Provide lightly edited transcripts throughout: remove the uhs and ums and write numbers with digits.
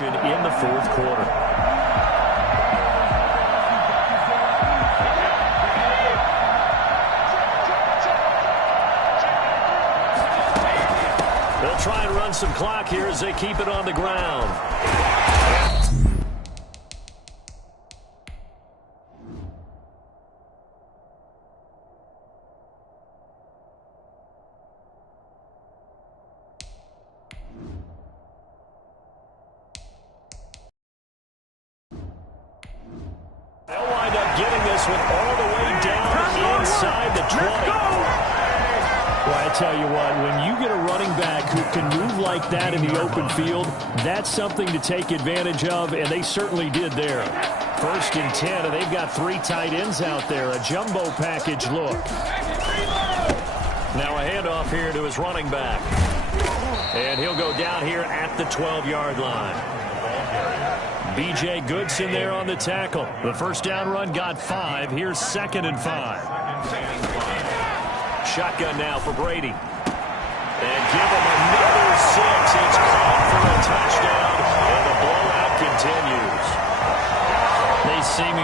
In the fourth quarter. They'll try and run some clock here as they keep it on the ground. They'll wind up getting this one all the way down inside the 20. Well, I tell you what, when you get a running back who can move like that in the open field, that's something to take advantage of, and they certainly did there. 1st and 10, and they've got 3 tight ends out there. A jumbo package look. Now a handoff here to his running back. And he'll go down here at the 12-yard line. B.J. Goodson there on the tackle. The first down run got 5. Here's 2nd and 5. Shotgun now for Brady. And give him another 6. It's caught for a touchdown, and the blowout continues. They seem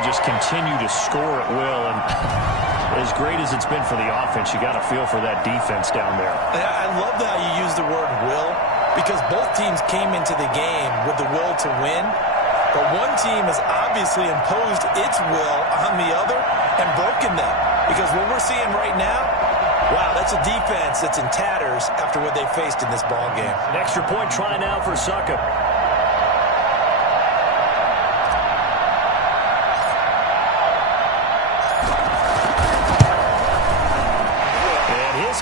just continue to score at will, and as great as it's been for the offense, you got to feel for that defense down there. I love how you use the word will, because both teams came into the game with the will to win, but one team has obviously imposed its will on the other and broken them. Because what we're seeing right now, wow, that's a defense that's in tatters after what they faced in this ball game. An extra point try now for Succop.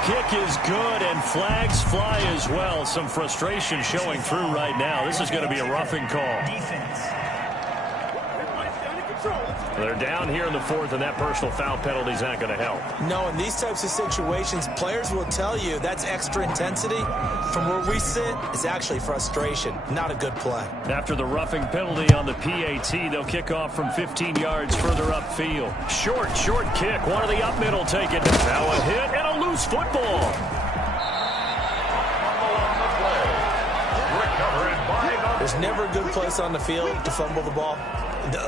Kick is good, and flags fly as well. Some frustration showing through right now. This is going to be a roughing call. They're down here in the 4th, and that personal foul penalty is not going to help. No, in these types of situations, players will tell you that's extra intensity. From where we sit, it's actually frustration. Not a good play. After the roughing penalty on the PAT, they'll kick off from 15 yards further upfield. Short kick. One of the up middle take it. Now a hit and a loose football. There's never a good place on the field to fumble the ball.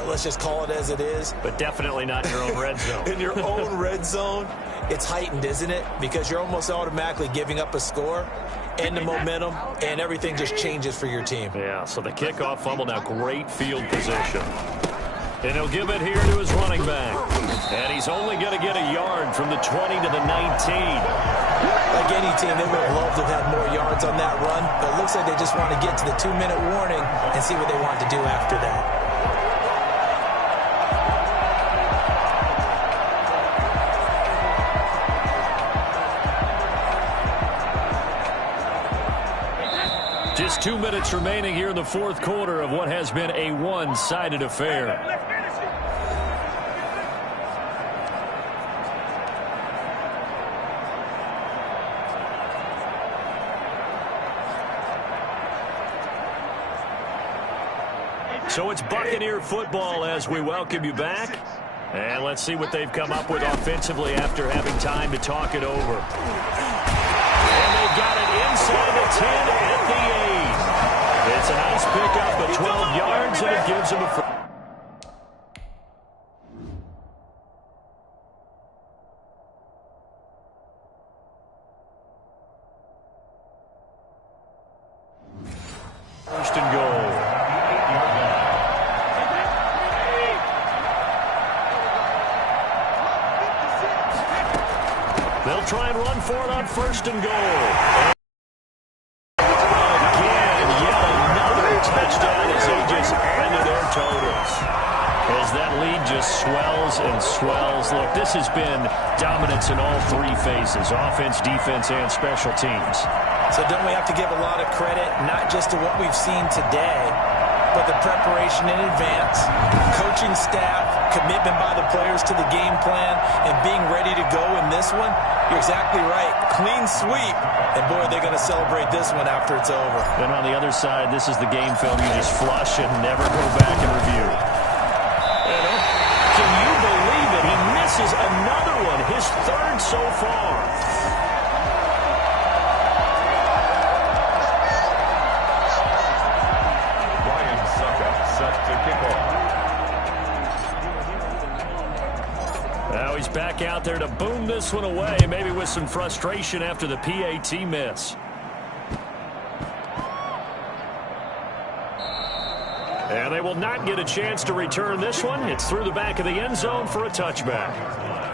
Let's just call it as it is. But definitely not in your own red zone. In your own red zone, it's heightened, isn't it? Because you're almost automatically giving up a score and the momentum, and everything just changes for your team. Yeah, so the kickoff fumble, now great field position. And he'll give it here to his running back. And he's only going to get a yard from the 20 to the 19. Like any team, they would have loved to have had more yards on that run, but it looks like they just want to get to the 2-minute warning and see what they want to do after that. Just 2 minutes remaining here in the 4th quarter of what has been a one-sided affair. So it's Buccaneer football as we welcome you back. And let's see what they've come up with offensively after having time to talk it over. And they got it inside the 10 at the 8. It's a nice pickup of 12 yards, and it gives them a first. First and goal. They'll try and run for it on 1st and goal. Touchdown as they just add to their totals. As that lead just swells and swells. Look, this has been dominance in all 3 phases, offense, defense, and special teams. So don't we have to give a lot of credit, not just to what we've seen today, but the preparation in advance, coaching staff, commitment by the players to the game plan, and being ready to go in this one? You're exactly right. Clean sweep. And, boy, they're going to celebrate this one after it's over. And on the other side, this is the game film you just flush and never go back and review. Can you believe it? He misses another one. His yards so far. Set to kick off. Now he's back out there to boom this one away, maybe with some frustration after the PAT miss. And they will not get a chance to return this one. It's through the back of the end zone for a touchback.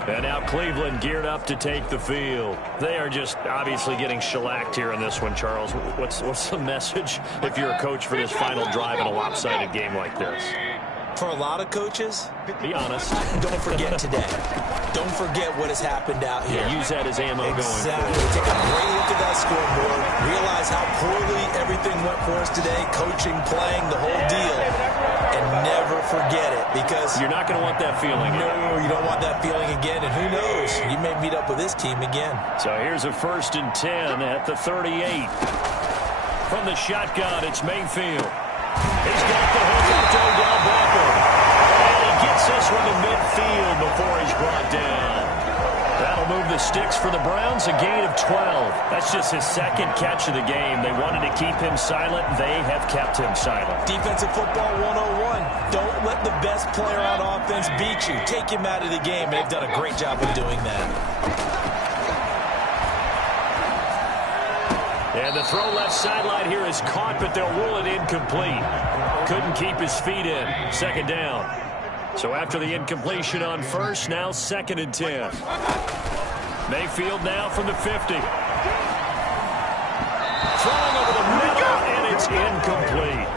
And now Cleveland geared up to take the field. They are just obviously getting shellacked here in this one, Charles. What's the message if you're a coach for this final drive in a lopsided game like this? For a lot of coaches, be honest. Don't forget today. Don't forget what has happened out here. Yeah, use that as ammo going forward. Exactly. Take a great look at that scoreboard. Realize how poorly everything went for us today. Coaching, playing, the whole deal. And never forget it, because you're not going to want that feeling again. No, you don't want that feeling again. And who knows? You may meet up with this team again. So here's a 1st and 10 at the 38. From the shotgun, it's Mayfield. He's got the hook up to Odell Beckham. And he gets this one to midfield before he's brought down. That'll move the sticks for the Browns, a gain of 12. That's just his 2nd catch of the game. They wanted to keep him silent. They have kept him silent. Defensive football 101. Don't let the best player on offense beat you. Take him out of the game, and they've done a great job of doing that. And the throw left sideline here is caught, but they'll rule it incomplete. Couldn't keep his feet in. 2nd down. So after the incompletion on 1st, now 2nd and 10. Mayfield now from the 50. Throwing over the middle, and it's incomplete.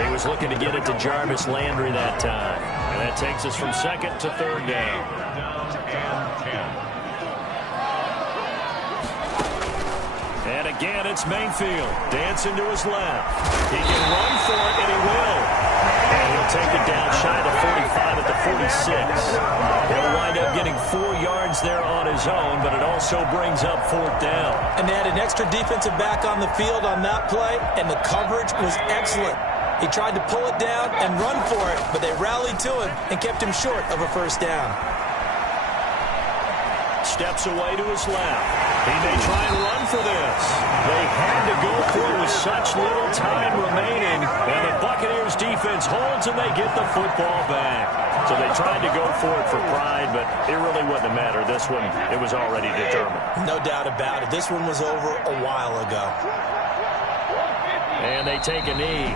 He was looking to get it to Jarvis Landry that time. And that takes us from 2nd to 3rd down. And again, it's Mayfield. Dancing to his left. He can run for it, and he will. And he'll take it down shy of the 45 at the 46. He'll wind up getting 4 yards there on his own, but it also brings up 4th down. And they had an extra defensive back on the field on that play, and the coverage was excellent. He tried to pull it down and run for it, but they rallied to him and kept him short of a 1st down. Steps away to his left. He may try and run for this. They had to go for it with such little time remaining. And the Buccaneers defense holds, and they get the football back. So they tried to go for it for pride, but it really wouldn't have mattered. This one, it was already determined. No doubt about it. This one was over a while ago. And they take a knee.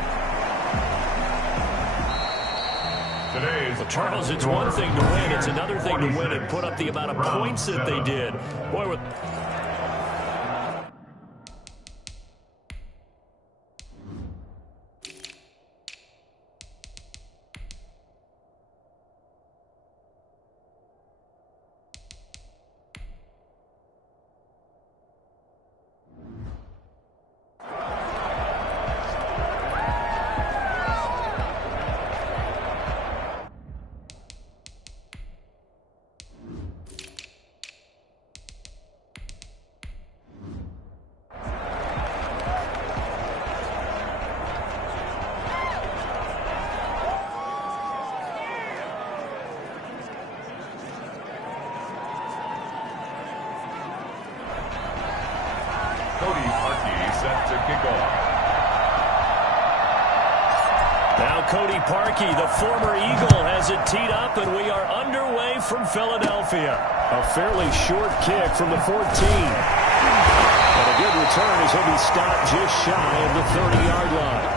Well, Charles, it's one thing to win. It's another thing to win and put up the amount of points that they did. Boy, with Cody Parkey, the former Eagle, has it teed up, and we are underway from Philadelphia. A fairly short kick from the 14. And a good return as he'll be stopped just shy of the 30-yard line.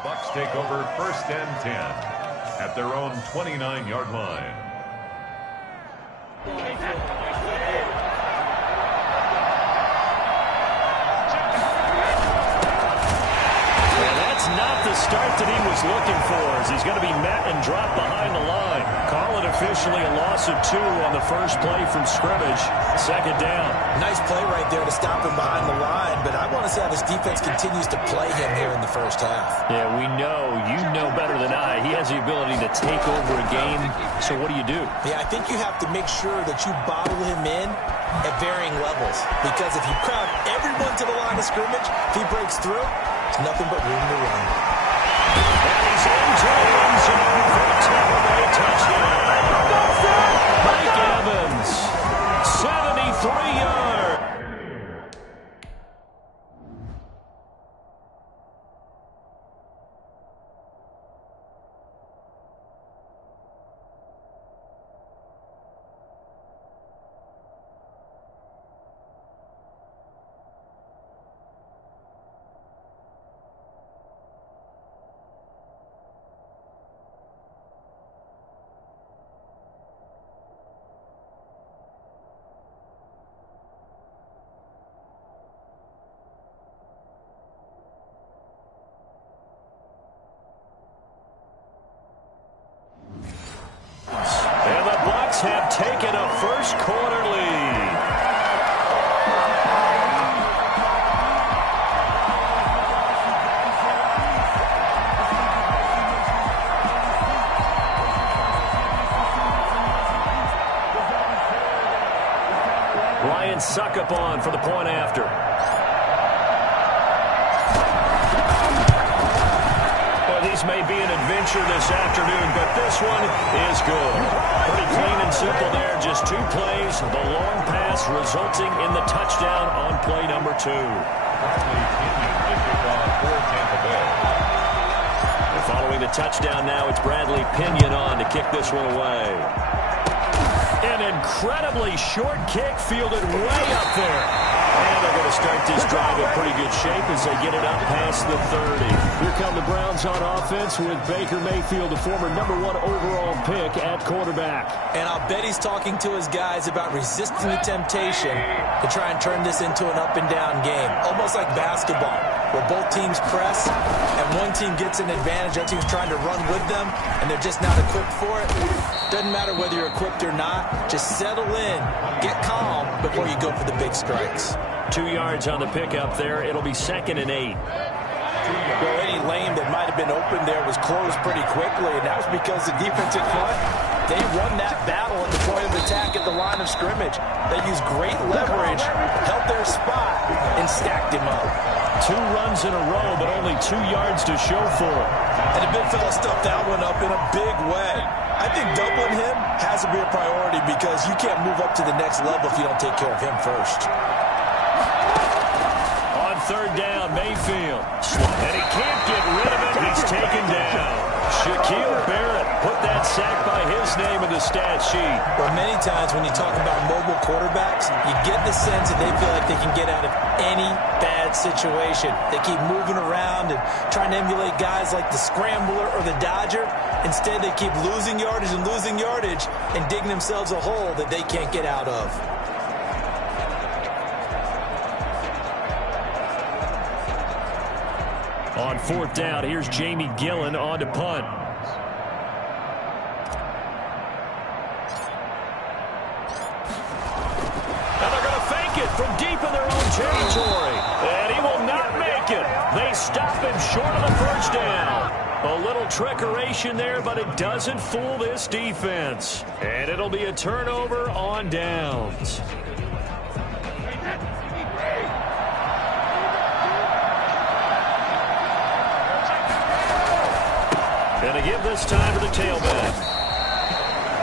Bucs take over 1st and 10 at their own 29-yard line. And that's not the start that he was looking for, as he's going to be met and dropped behind the line. Call it officially a loss of 2 on the first play from scrimmage. 2nd down. Nice play right there to stop him behind the line, but I want to to see how this defense continues to play him here in the first half. Yeah, we know. You know better than I. He has the ability to take over a game. So what do you do? Yeah, I think you have to make sure that you bottle him in at varying levels. Because if you crowd everyone to the line of scrimmage, if he breaks through, there's nothing but room to run. And he's into the end zone for a Tampa Bay touchdown. Mike Evans, 73 yards. And the Bucs have taken a first quarter lead. Ryan Succop for the point after. These may be an adventure this afternoon, but this one is good. Pretty clean and simple there. Just 2 plays. The long pass resulting in the touchdown on play number 2. And following the touchdown now, it's Bradley Pinion on to kick this one away. An incredibly short kick fielded way up there. And they're going to start this drive in pretty good shape as they get it up past the 30. Here come the Browns on offense with Baker Mayfield, the former #1 overall pick at quarterback. And I'll bet he's talking to his guys about resisting the temptation to try and turn this into an up-and-down game. Almost like basketball, where both teams press, and one team gets an advantage, the other team's trying to run with them, and they're just not equipped for it. Doesn't matter whether you're equipped or not. Just settle in, get calm before you go for the big strikes. 2 yards on the pickup there. It'll be 2nd and 8. Well, any lane that might have been open there was closed pretty quickly, and that was because the defense in front, they won that battle at the point of attack at the line of scrimmage. They used great leverage, held their spot, and stacked him up. 2 runs in a row, but only 2 yards to show for it. And the big fella stuffed that one up in a big way. I think doubling him has to be a priority because you can't move up to the next level if you don't take care of him first. On 3rd down, Mayfield. And he can't get rid of it. He's taken down. Shaquille Barrett put that sack by his name in the stat sheet. Well, many times when you talk about mobile quarterbacks, you get the sense that they feel like they can get out of any bad situation. They keep moving around and trying to emulate guys like the Scrambler or the Dodger. Instead, they keep losing yardage and digging themselves a hole that they can't get out of. On 4th down, here's Jamie Gillen on to punt. And they're going to fake it from deep in their own territory. And he will not make it. They stop him short of the first down. A little trickeration there, but it doesn't fool this defense. And it'll be a turnover on downs. And a give this time to the tailback.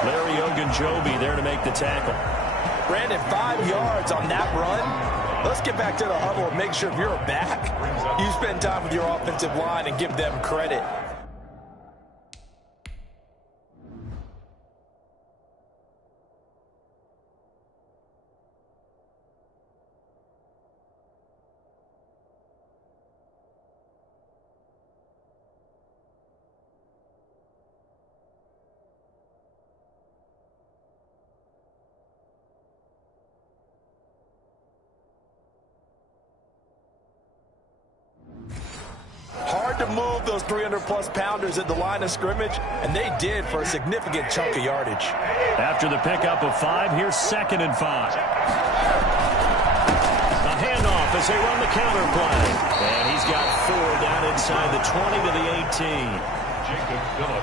Larry Ogunjobi there to make the tackle. Brandon, 5 yards on that run. Let's get back to the huddle and make sure if you're back, you spend time with your offensive line and give them credit. Hard to move those 300-plus pounders at the line of scrimmage, and they did for a significant chunk of yardage. After the pickup of 5, here's 2nd and 5. A handoff as they run the counter play. inside the 20 to the 18.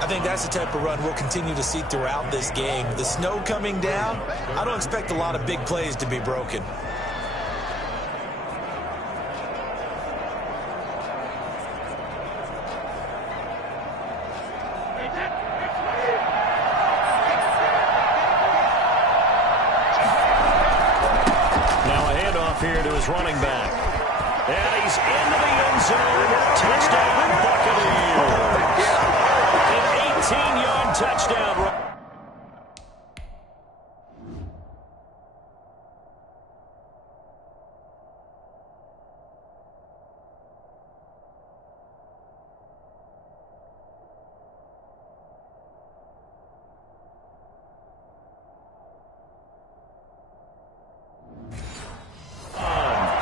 I think that's the type of run we'll continue to see throughout this game. The snow coming down, I don't expect a lot of big plays to be broken. Now a handoff here to his running back. And he's into the end zone. Touchdown, Buccaneers. An 18-yard touchdown run.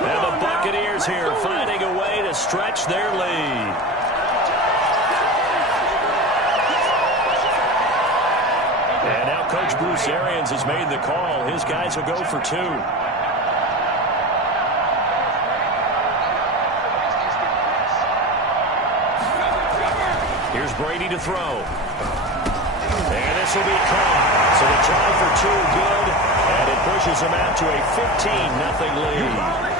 And the Buccaneers here finding a way to stretch their lead. And now Coach Bruce Arians has made the call. His guys will go for 2. Here's Brady to throw. And this will be caught. So the try for 2 good, and it pushes them out to a 15-0 lead.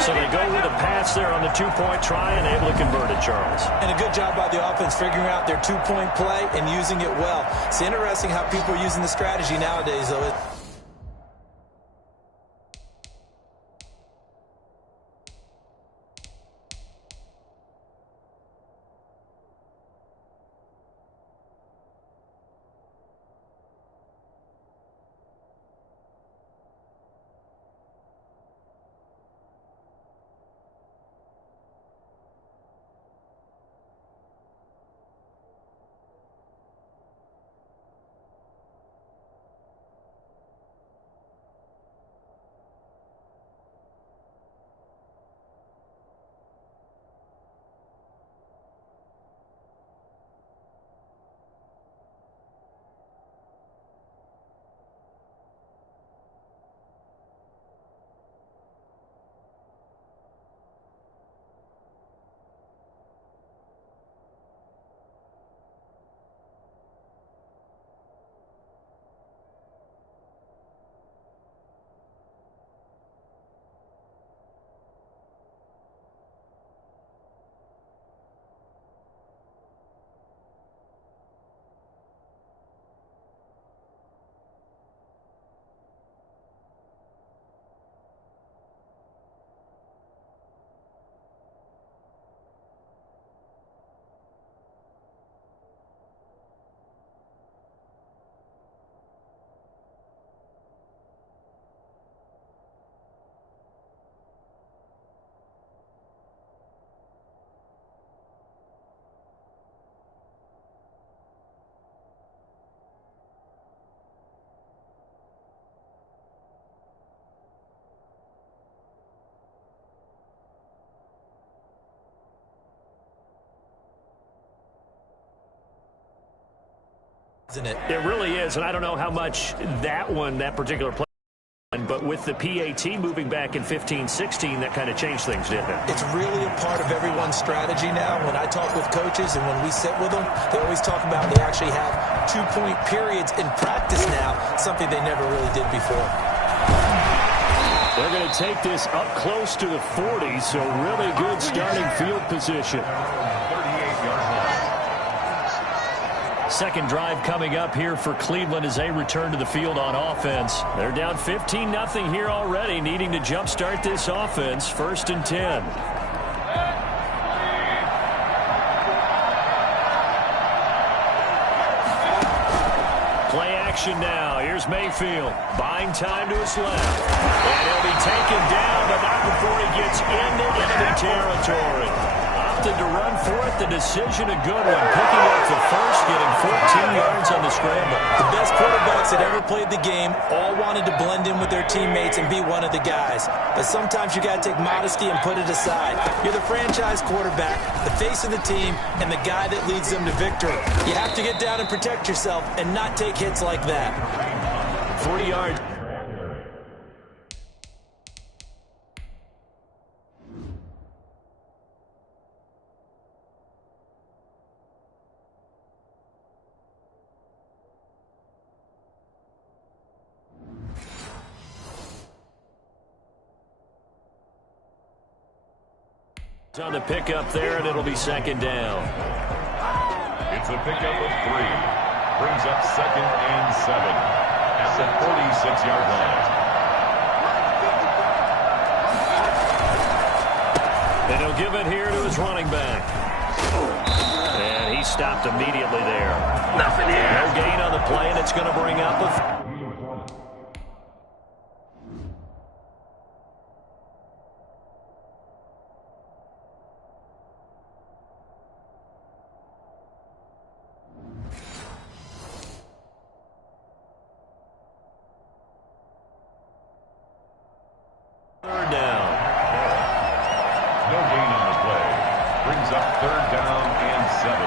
So they go with a pass there on the 2-point try and able to convert it, Charles. And a good job by the offense figuring out their 2-point play and using it well. It's interesting how people are using the strategy nowadays, though. Isn't it? It really is, and I don't know how much that particular play, but with the PAT moving back in 15-16, that kind of changed things, didn't it? It's really a part of everyone's strategy now. When I talk with coaches and when we sit with them, they always talk about they actually have 2-point periods in practice now, something they never really did before. They're going to take this up close to the 40, so really good starting field position. Second drive coming up here for Cleveland as they return to the field on offense. They're down 15-0 here already, needing to jumpstart this offense. 1st and 10. Play action now. Here's Mayfield. Buying time to his left. And he'll be taken down, but not before he gets into enemy territory. Opted to run for it. The decision a good one. Picking up the first, getting 14 yards on the scramble. The best quarterbacks that ever played the game all wanted to blend in with their teammates and be one of the guys. But sometimes you got to take modesty and put it aside. You're the franchise quarterback, the face of the team, and the guy that leads them to victory. You have to get down and protect yourself and not take hits like that. 40 yards. On the pickup there, and it'll be second down. It's a pickup of 3. Brings up 2nd and 7 at the 46-yard line. And he'll give it here to his running back. And he stopped immediately there. Nothing here. No gain on the play, and it's going to bring up a... Third down. No gain on the play. Brings up 3rd down and 7.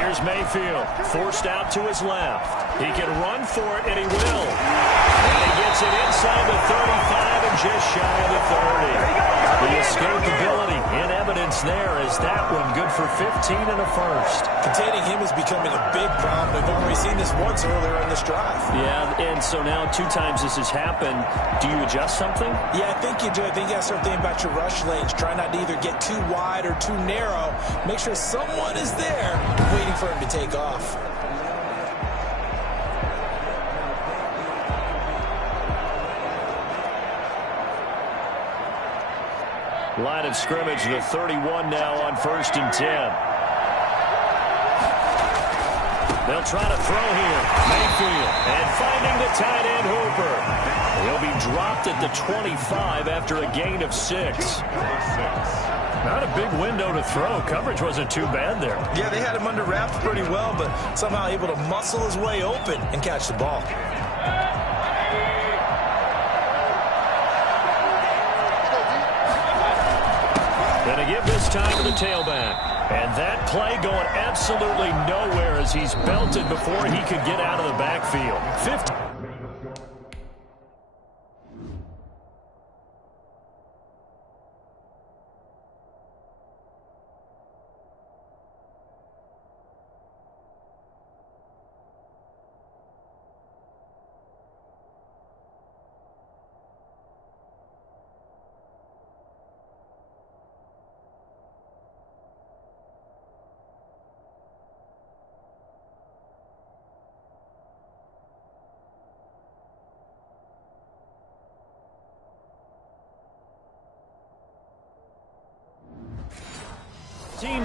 Here's Mayfield, forced out to his left. He can run for it, and he will. And he gets it inside the 35 and just shy of the 30. The escapability in evidence there is that one good for 15 and a first. Containing him is becoming a big problem. We've already seen this once earlier in this drive. Yeah, and so now 2 times this has happened. Do you adjust something? Yeah, I think you do. I think you got to start thinking about your rush lanes. Try not to either get too wide or too narrow. Make sure someone is there waiting for him to take off. Line of scrimmage, the 31 now on 1st and 10. They'll try to throw here. Mayfield, and finding the tight end Hooper. He'll be dropped at the 25 after a gain of 6. Not a big window to throw. Coverage wasn't too bad there. Yeah, they had him under wraps pretty well, but somehow able to muscle his way open and catch the ball. Going to give this time to the tailback. And that play going absolutely nowhere as he's belted before he could get out of the backfield. 50.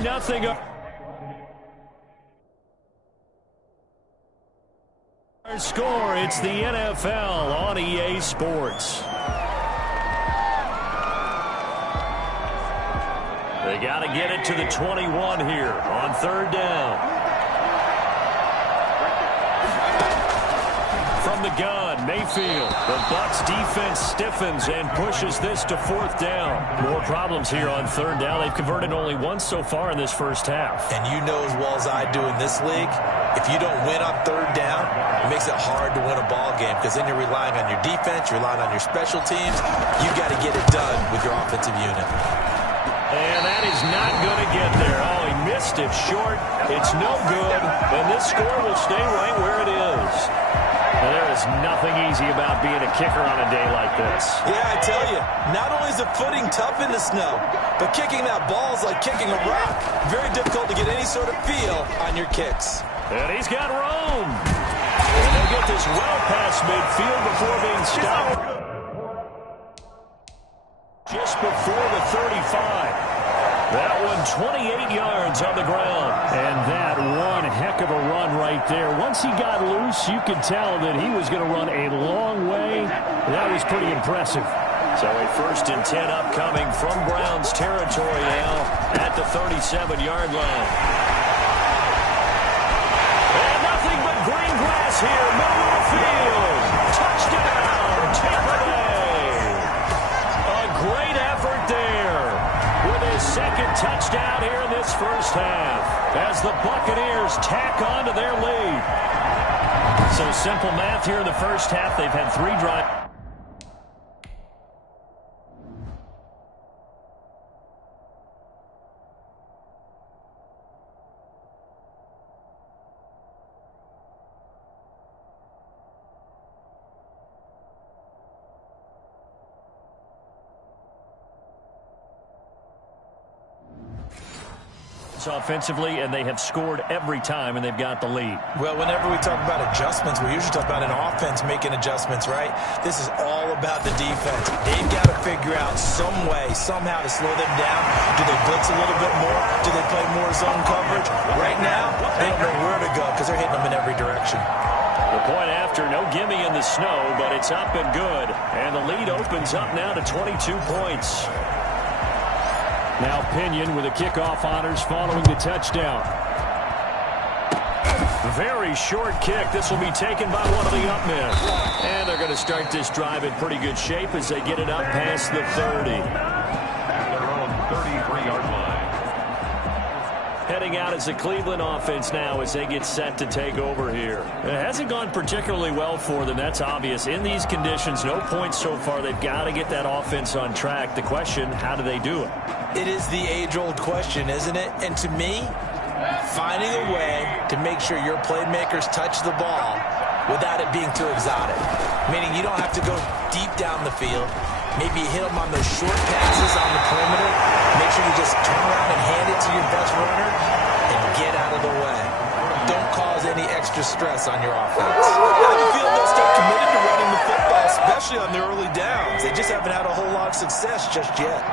Nothing. Our score, it's the NFL on EA Sports. They got to get it to the 21 here on 3rd down. From the gun, Mayfield. The Bucs defense stiffens and pushes this to 4th down. More problems here on 3rd down. They've converted only once so far in this first half. And you know as well as I do in this league, if you don't win on 3rd down, it makes it hard to win a ball game because then you're relying on your defense, you're relying on your special teams. You've got to get it done with your offensive unit. And that is not going to get there. Oh, he missed it short. It's no good. And this score will stay right where it is. And there is nothing easy about being a kicker on a day like this. Yeah, I tell you, not only is the footing tough in the snow, but kicking that ball is like kicking a rock. Very difficult to get any sort of feel on your kicks. And he's got room. And they'll get this well past midfield before being stopped. Just before the 35. That one 28 yards on the ground. And that one heck of a run right there. Once he got loose, you could tell that he was going to run a long way. That was pretty impressive. So a 1st and 10 upcoming from Browns territory now at the 37-yard line. And nothing but green grass here, middle of the field. Touchdown, Tampa Bay. A great effort there. With his 2nd touchdown here in this first half as the Buccaneers tack on to their lead. So simple math here in the first half. They've had 3 drives. offensively, and they have scored every time, and they've got the lead. Well, whenever we talk about adjustments, we usually talk about an offense making adjustments, right? This is all about the defense. They've got to figure out some way, somehow to slow them down. Do they blitz a little bit more? Do they play more zone coverage? Right now, they don't know where to go because they're hitting them in every direction. The point after, no gimme in the snow, but it's up and good. And the lead opens up now to 22 points. Now Pinion with a kickoff honors following the touchdown. Very short kick. This will be taken by one of the up men. And they're going to start this drive in pretty good shape as they get it up past the 30. At their own 33-yard line. Heading out as the Cleveland offense now as they get set to take over here. It hasn't gone particularly well for them. That's obvious. In these conditions, no points so far. They've got to get that offense on track. The question, how do they do it? It is the age-old question, isn't it? And to me, finding a way to make sure your playmakers touch the ball without it being too exotic. Meaning you don't have to go deep down the field. Maybe hit them on those short passes on the perimeter. Make sure you just turn around and hand it to your best runner and get out of the way. Don't cause any extra stress on your offense. I have a feeling they'll stay committed to running the football, especially on the early downs. They just haven't had a whole lot of success just yet.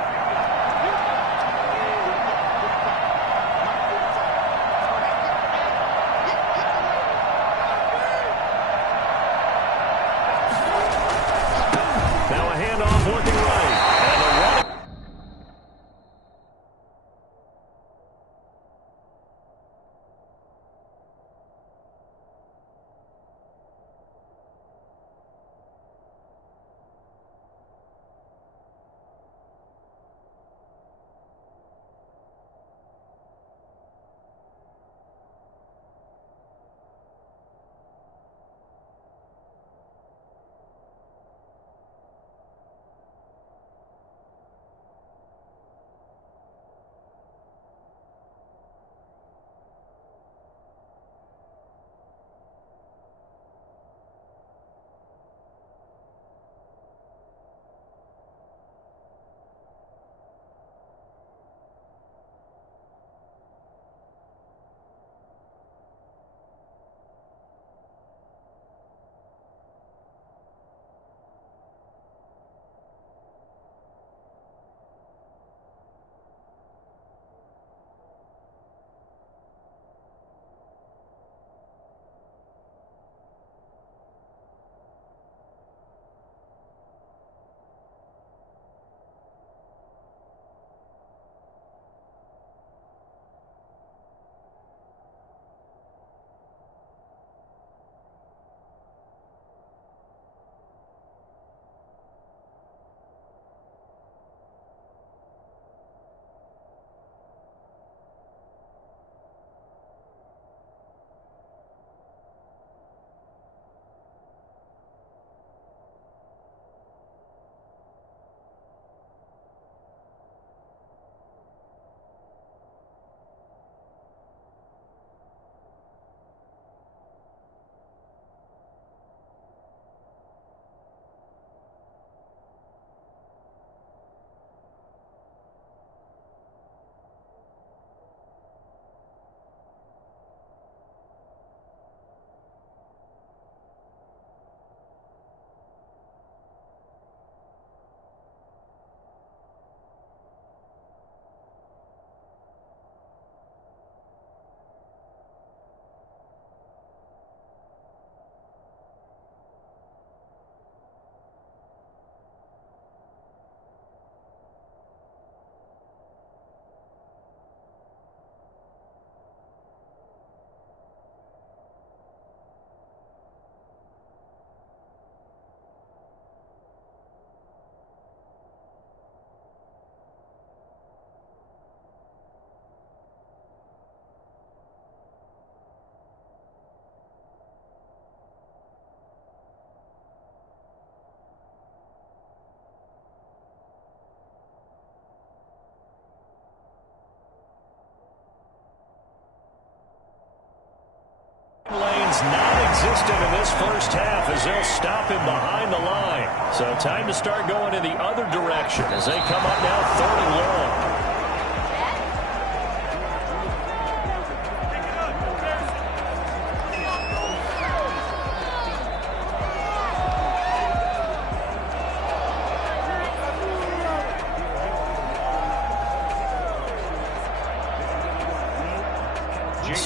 Lanes non-existent in this first half as they'll stop him behind the line. So time to start going in the other direction as they come up now 3rd and long.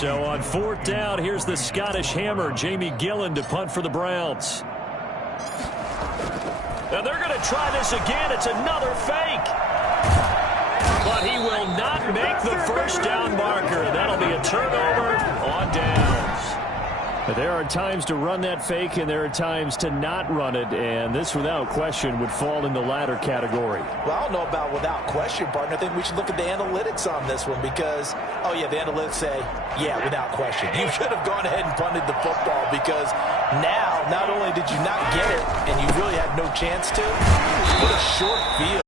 So on 4th down, here's the Scottish Hammer, Jamie Gillen, to punt for the Browns. And they're going to try this again. It's another fake. But he will not make the first down marker. That'll be a turnover on downs. But there are times to run that fake, and there are times to not run it. And this, without question, would fall in the latter category. Well, I don't know about without question, partner. I think we should look at the analytics on this one because, oh, yeah, the analytics say, yeah, without question. You should have gone ahead and punted the football because now, not only did you not get it and you really had no chance to, what a short field.